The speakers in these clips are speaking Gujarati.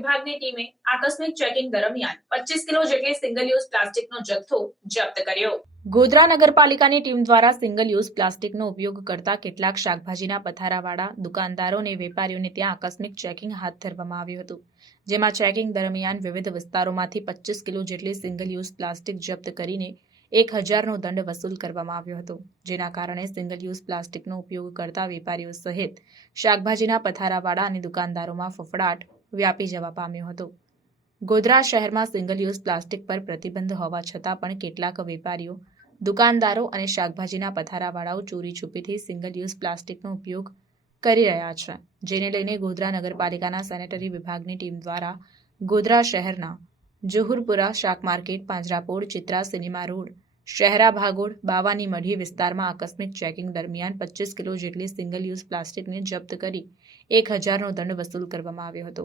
વિભાગની ટીમે આકસ્મિક ચેકિંગ દરમિયાન પચીસ કિલો જેટલી સિંગલ યુઝ પ્લાસ્ટિકનો જથ્થો જપ્ત કર્યો. ગોધરા નગરપાલિકાની ટીમ દ્વારા સિંગલ યુઝ પ્લાસ્ટિકનો ઉપયોગ કરતા કેટલાક શાકભાજીના પથારાવાળા દુકાનદારો અને વેપારીઓને ત્યાં આકસ્મિક ચેકિંગ હાથ ધરવામાં આવ્યું હતું, જેમાં ચેકિંગ દરમિયાન વિવિધ વિસ્તારોમાંથી પચીસ કિલો જેટલી સિંગલ યુઝ પ્લાસ્ટિક જપ્ત કરીને એક હજારનો દંડ વસૂલ કરવામાં આવ્યો હતો, જેના કારણે સિંગલ યુઝ પ્લાસ્ટિકનો ઉપયોગ કરતા વેપારીઓ સહિત શાકભાજીના પથારાવાળા અને દુકાનદારોમાં ફફડાટ વ્યાપી જવા પામ્યો હતો. ગોધરા શહેરમાં સિંગલ યુઝ પ્લાસ્ટિક પર પ્રતિબંધ હોવા છતાં પણ કેટલાક વેપારીઓ, દુકાનદારો અને શાકભાજીના પથારાવાળાઓ ચોરી છુપીથી સિંગલ યુઝ પ્લાસ્ટિકનો ઉપયોગ કરી રહ્યા છે, જેને લઈને ગોધરા નગરપાલિકાના સેનેટરી વિભાગની ટીમ દ્વારા ગોધરા શહેરના જુહુરપુરા શાક market, Panjrapol, Chitra cinema road Shehra Bhagol બાવાની મઢી વિસ્તારમાં આકસ્મિક ચેકિંગ દરમિયાન પચીસ કિલો જેટલી સિંગલ યુઝ પ્લાસ્ટિકને જપ્ત કરી એક હજારનો દંડ વસૂલ કરવામાં આવ્યો હતો.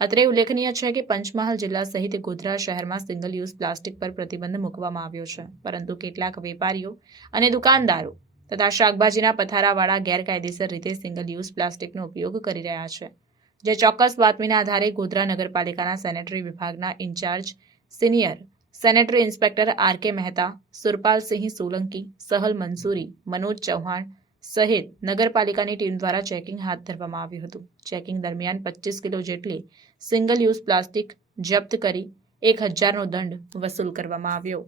અત્રે ઉલ્લેખનીય છે કે પંચમહાલ જિલ્લા સહિત ગોધરા શહેરમાં સિંગલ યુઝ પ્લાસ્ટિક પર પ્રતિબંધ મૂકવામાં આવ્યો છે. પરંતુ કેટલાક વેપારીઓ અને દુકાનદારો તથા શાકભાજીના પથારાવાળા ગેરકાયદેસર રીતે સિંગલ યુઝ પ્લાસ્ટિકનો ઉપયોગ કરી રહ્યા છે. જે ચોક્કસ બાતમીના આધારે ગોધરા નગરપાલિકાના સેનેટરી વિભાગના incharge senior sanitary inspector R K Mehta Surpalsinh Solanki સહલ Mansuri Manoj Chauhan સહિત નગરપાલિકાની ટીમ દ્વારા ચેકિંગ હાથ ધરવામાં આવ્યું હતું. ચેકિંગ દરમિયાન પચીસ કિલો જેટલી સિંગલ યુઝ પ્લાસ્ટિક જપ્ત કરી એક હજારનો દંડ વસૂલ કરવામાં આવ્યો.